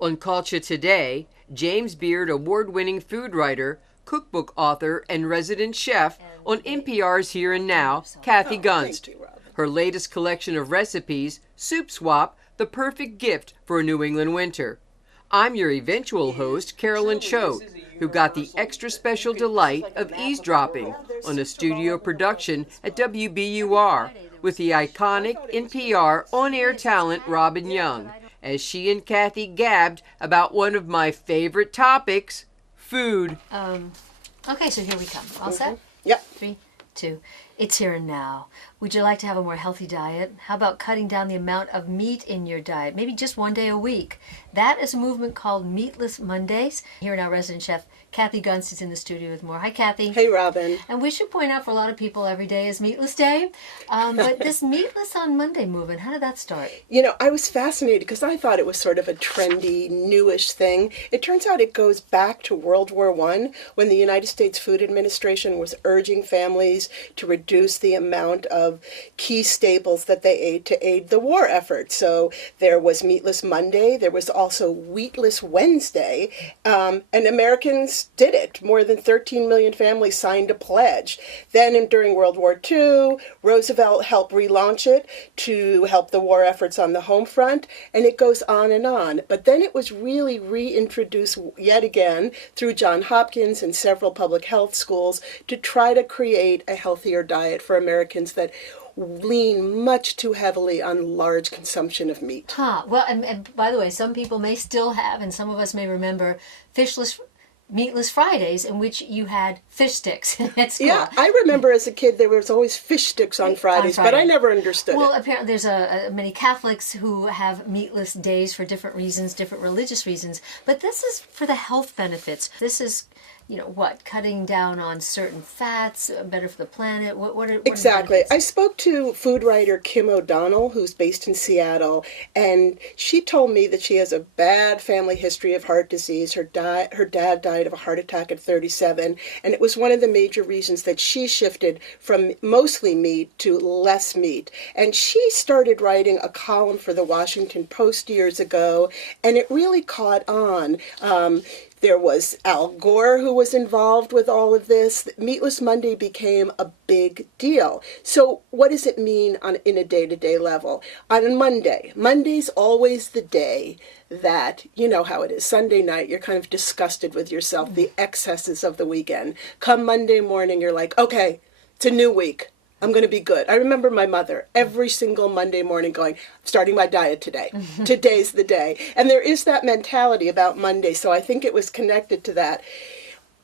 On Culture Today, James Beard award-winning food writer, cookbook author, and resident chef on NPR's Here and Now, Kathy Gunst. Her latest collection of recipes, Soup Swap, the perfect gift for a New England winter. I'm your eventual host, Carolyn Choate, who got the extra special delight of eavesdropping on a studio production at WBUR with the iconic NPR on-air talent Robin Young, as she and Kathy gabbed about one of my favorite topics, food. Okay, so here we come. All set? Yep. 3, 2. It's here and now. Would you like to have a more healthy diet? How about cutting down the amount of meat in your diet? Maybe just one day a week. That is a movement called Meatless Mondays. Here now, resident chef Kathy Gunst is in the studio with more. Hi, Kathy. Hey, Robin. And we should point out for a lot of people every day is Meatless Day. But this Meatless on Monday movement, how did that start? You know, I was fascinated because I thought it was sort of a trendy, newish thing. It turns out it goes back to World War I when the United States Food Administration was urging families to reduce the amount of key staples that they ate to aid the war effort. So there was Meatless Monday. There was also Wheatless Wednesday. And Americans did it. More than 13 million families signed a pledge. Then during World War II, Roosevelt helped relaunch it to help the war efforts on the home front, and it goes on and on. But then it was really reintroduced yet again through Johns Hopkins and several public health schools to try to create a healthier diet for Americans that lean much too heavily on large consumption of meat. Well, and by the way, some people may still have, and some of us may remember, Meatless Fridays, in which you had fish sticks at school. Yeah, I remember as a kid there was always fish sticks on Fridays, but I never understood Well, it. apparently there's many Catholics who have meatless days for different reasons, different religious reasons. But this is for the health benefits. This is, cutting down on certain fats, better for the planet. What are Exactly. I spoke to food writer Kim O'Donnell, who's based in Seattle, and she told me that she has a bad family history of heart disease. Her dad died of a heart attack at 37, and it was one of the major reasons that she shifted from mostly meat to less meat. And she started writing a column for the Washington Post years ago, and it really caught on. There was Al Gore who was involved with all of this. Meatless Monday became a big deal. So what does it mean in a day-to-day level? On Monday's always the day that, you know how it is, Sunday night, you're kind of disgusted with yourself, the excesses of the weekend. Come Monday morning, you're like, okay, it's a new week. I'm going to be good. I remember my mother every single Monday morning going, starting my diet today. Today's the day. And there is that mentality about Monday, so I think it was connected to that.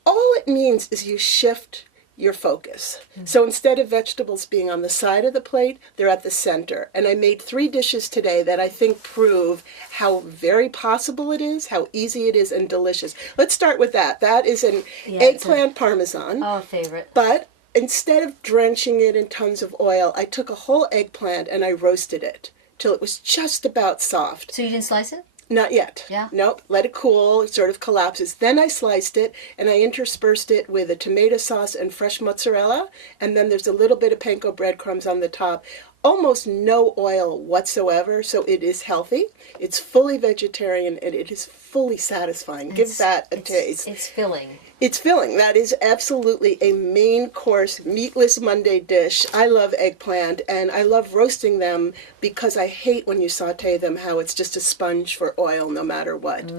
All it means is you shift your focus. So instead of vegetables being on the side of the plate, they're at the center. And I made 3 dishes today that I think prove how very possible it is, how easy it is, and delicious. Let's start with that. That is an eggplant parmesan. Oh, favorite. But instead of drenching it in tons of oil, I took a whole eggplant and I roasted it till it was just about soft. So you didn't slice it? Not yet. Yeah? Nope. Let it cool. It sort of collapses. Then I sliced it and I interspersed it with a tomato sauce and fresh mozzarella. And then there's a little bit of panko breadcrumbs on the top. Almost no oil whatsoever, so it is healthy. It's fully vegetarian and it is fully satisfying. Give that a taste. It's filling. It's filling. That is absolutely a main course Meatless Monday dish. I love eggplant, and I love roasting them because I hate when you saute them, how it's just a sponge for oil no matter what.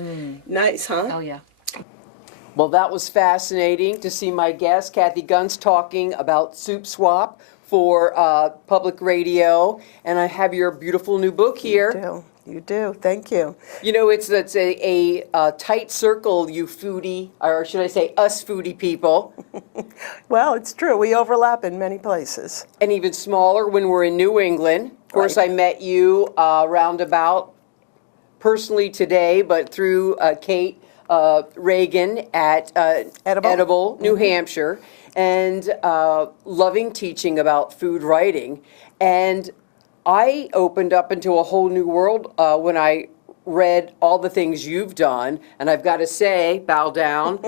Nice, huh? Oh, yeah. Well, that was fascinating to see my guest, Kathy Gunst, talking about Soup Swap for public radio. And I have your beautiful new book here. You do. Thank you. You know, it's a tight circle, you foodie, or should I say us foodie people. Well, it's true. We overlap in many places. And even smaller when we're in New England. Of course, I met you roundabout personally today, but through Kate Reagan at Edible, New Hampshire, and loving teaching about food writing. And I opened up into a whole new world when I read all the things you've done, and I've got to say, bow down,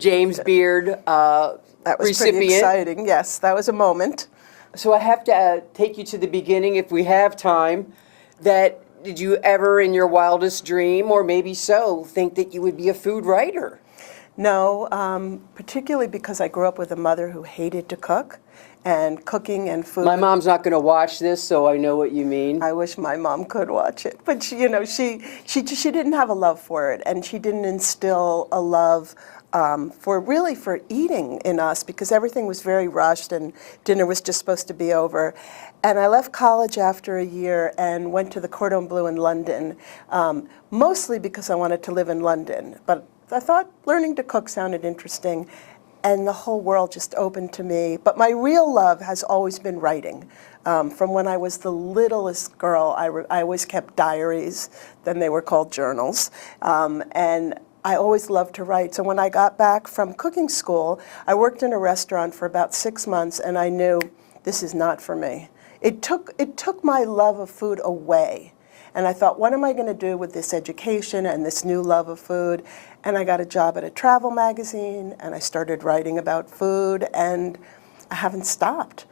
James Beard that was recipient. pretty exciting. Yes, that was a moment. So I have to take you to the beginning, if we have time, that did you ever in your wildest dream, or maybe so, think that you would be a food writer? No, particularly because I grew up with a mother who hated to cook, and cooking and food. My mom's not going to watch this, so I know what you mean. I wish my mom could watch it, but she, she didn't have a love for it, and she didn't instill a love for eating in us, because everything was very rushed and dinner was just supposed to be over. And I left college after a year and went to the Cordon Bleu in London, mostly because I wanted to live in London. But I thought learning to cook sounded interesting, and the whole world just opened to me. But my real love has always been writing. From when I was the littlest girl, I always kept diaries, then they were called journals, and I always loved to write. So when I got back from cooking school, I worked in a restaurant for about 6 months, and I knew this is not for me. It took my love of food away. And I thought, what am I going to do with this education and this new love of food? And I got a job at a travel magazine, and I started writing about food, and I haven't stopped.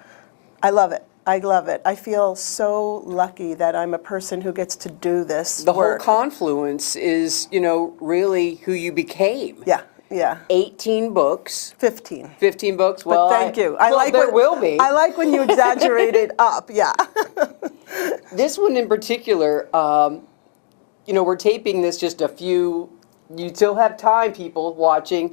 I love it. I love it. I feel so lucky that I'm a person who gets to do this work. The whole confluence is, really who you became. Yeah, yeah. 18 books. 15. 15 books. Well, but thank you. There will be. I like when you exaggerate it up. Yeah. This one in particular, we're taping this just a few. You still have time, people watching,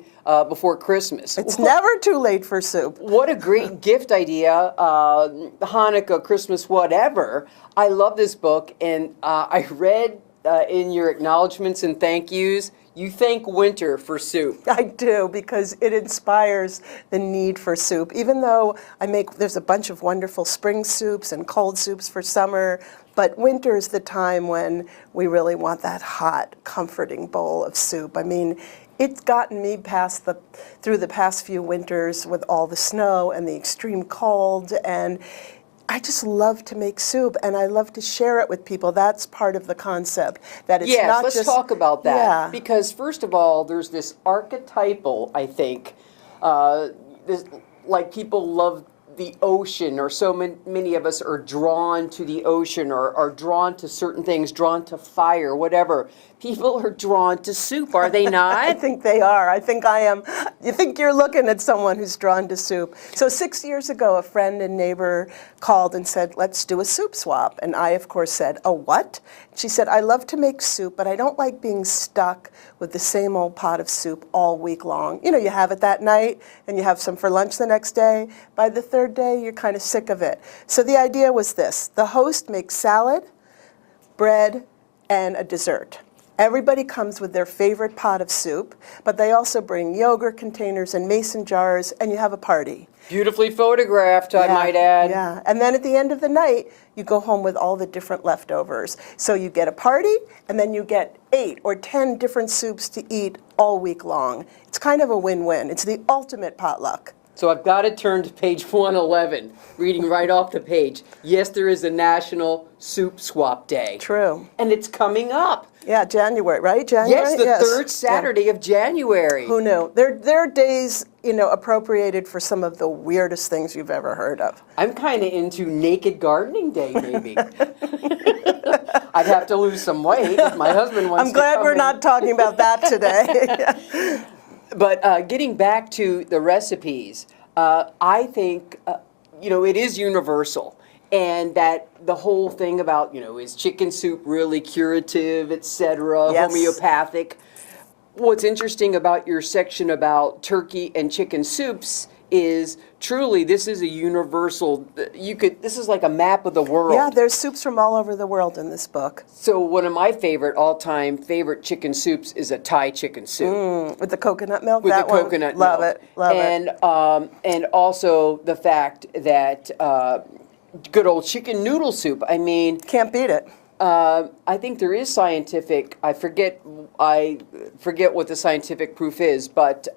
before Christmas. It's never too late for soup. What a great gift idea, Hanukkah, Christmas, whatever. I love this book, and I read in your acknowledgments and thank yous, you thank winter for soup. I do, because it inspires the need for soup. Even though there's a bunch of wonderful spring soups and cold soups for summer, but winter is the time when we really want that hot, comforting bowl of soup. I mean, it's gotten me through the past few winters with all the snow and the extreme cold, and I just love to make soup, and I love to share it with people. That's part of the concept. That it's not let's just, talk about that. Yeah. Because first of all, there's this archetypal, I think, like people love the ocean, or so many of us are drawn to the ocean, or are drawn to certain things, drawn to fire, whatever. People are drawn to soup, are they not? I think they are. I think I am. You think you're looking at someone who's drawn to soup. So 6 years ago, a friend and neighbor called and said, let's do a soup swap. And I, of course, said, a what? She said, I love to make soup, but I don't like being stuck with the same old pot of soup all week long. You have it that night, and you have some for lunch the next day. By the third day, you're kind of sick of it. So the idea was this. The host makes salad, bread, and a dessert. Everybody comes with their favorite pot of soup, but they also bring yogurt containers and mason jars, and you have a party. Beautifully photographed, I might add. Yeah, and then at the end of the night, you go home with all the different leftovers. So you get a party, and then you get 8 or 10 different soups to eat all week long. It's kind of a win-win. It's the ultimate potluck. So I've got to turn to page 111, reading right off the page. Yes, there is a National Soup Swap Day. True. And it's coming up. Yeah, January, right? January? Yes, the third Saturday of January. Who knew? There are days, appropriated for some of the weirdest things you've ever heard of. I'm kind of into Naked Gardening Day, maybe. I'd have to lose some weight if my husband wants to. I'm glad we're not talking about that today. But getting back to the recipes, I think, it is universal. And that the whole thing about, is chicken soup really curative, et cetera, Yes. homeopathic. What's interesting about your section about turkey and chicken soups is truly this is a universal, this is like a map of the world. Yeah, there's soups from all over the world in this book. So one of my all-time favorite chicken soups is a Thai chicken soup. With the coconut milk? With that the coconut Love milk. Love it. And also the fact that good old chicken noodle soup. I mean, Can't beat it. I think there is scientific. I forget what the scientific proof is, but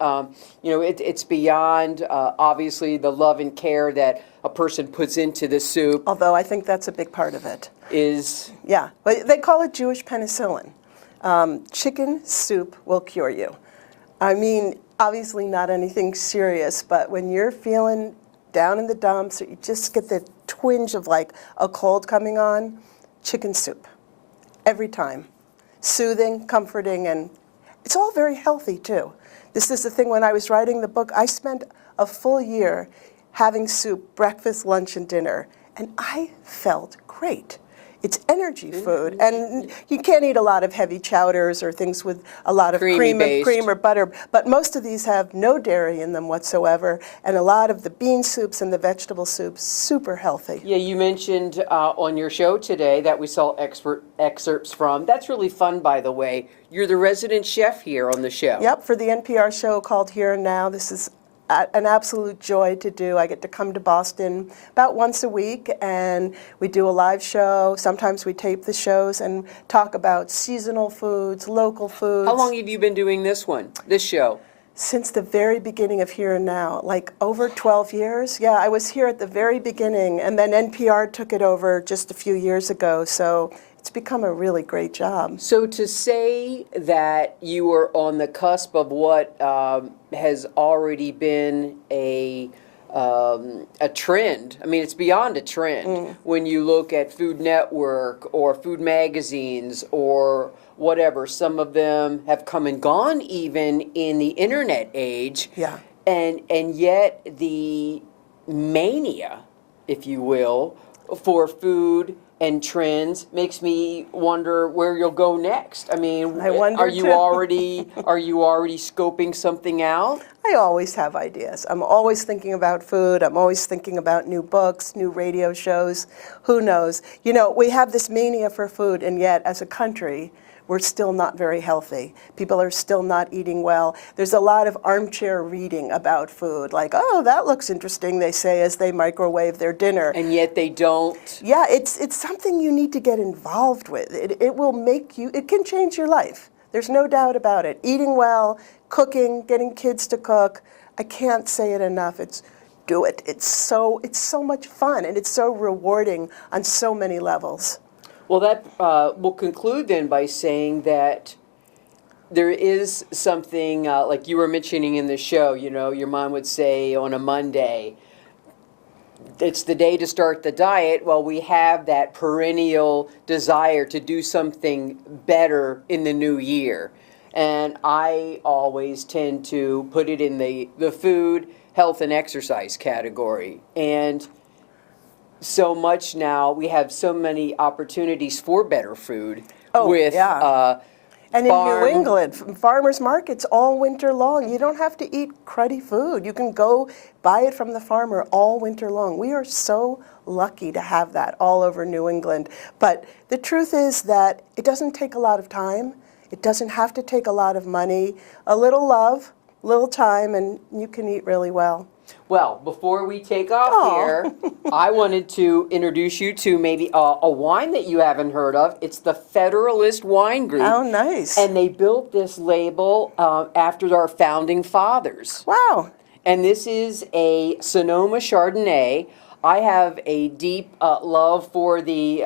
it's beyond obviously the love and care that a person puts into the soup. Although I think that's a big part of it. Yeah, but they call it Jewish penicillin. Chicken soup will cure you. I mean, obviously not anything serious, but when you're feeling down in the dumps, or you just get the twinge of like a cold coming on, chicken soup. every time. Soothing, comforting, and it's all very healthy too. This is the thing, when I was writing the book, I spent a full year having soup, breakfast, lunch, and dinner, and I felt great. It's energy food, and you can't eat a lot of heavy chowders or things with a lot of cream or butter, but most of these have no dairy in them whatsoever, and a lot of the bean soups and the vegetable soups, super healthy. Yeah, you mentioned on your show today that we saw excerpts from. That's really fun, by the way. You're the resident chef here on the show. Yep, for the NPR show called Here and Now. This is an absolute joy to do. I get to come to Boston about once a week, and we do a live show. Sometimes we tape the shows and talk about seasonal foods, local foods. How long have you been doing this show? Since the very beginning of Here and Now, like over 12 years. Yeah, I was here at the very beginning, and then NPR took it over just a few years ago, so it's become a really great job. So to say that you were on the cusp of what has already been a trend, I mean, it's beyond a trend. When you look at Food Network or food magazines or whatever, some of them have come and gone even in the internet age. Yeah. And yet the mania, if you will, for food and trends makes me wonder where you'll go next. I mean, I wonder are you already scoping something out? I always have ideas. I'm always thinking about food. I'm always thinking about new books, new radio shows. Who knows? You know, we have this mania for food, and yet as a country, we're still not very healthy. People are still not eating well. There's a lot of armchair reading about food, like, oh, that looks interesting, they say as they microwave their dinner. And yet they don't. Yeah, it's something you need to get involved with. It will make you, it can change your life. There's no doubt about it. Eating well, cooking, getting kids to cook. I can't say it enough. Do it. It's so much fun, and it's so rewarding on so many levels. Well, that we'll conclude then by saying that there is something, like you were mentioning in the show, you know, your mom would say on a Monday, it's the day to start the diet. Well, we have that perennial desire to do something better in the new year. And I always tend to put it in the food, health, and exercise category. And so much now, we have so many opportunities for better food with and in New England, farmers markets all winter long. You don't have to eat cruddy food. You can go buy it from the farmer all winter long. We are so lucky to have that all over New England. But the truth is that it doesn't take a lot of time. It doesn't have to take a lot of money. A little love, a little time, and you can eat really well. Well, before we take off here, I wanted to introduce you to maybe a wine that you haven't heard of. It's the Federalist Wine Group. Oh, nice. And they built this label after our founding fathers. Wow. And this is a Sonoma Chardonnay. I have a deep love for the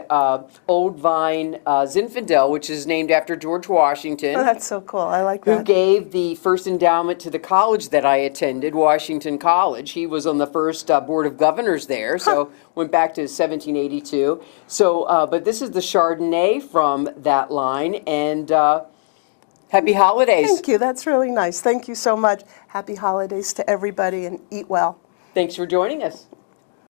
Old Vine Zinfandel, which is named after George Washington. Oh, that's so cool. I like that. Who gave the first endowment to the college that I attended, Washington College. He was on the first board of governors there, so went back to 1782. So, but this is the Chardonnay from that line, and happy holidays. Thank you. That's really nice. Thank you so much. Happy holidays to everybody, and eat well. Thanks for joining us.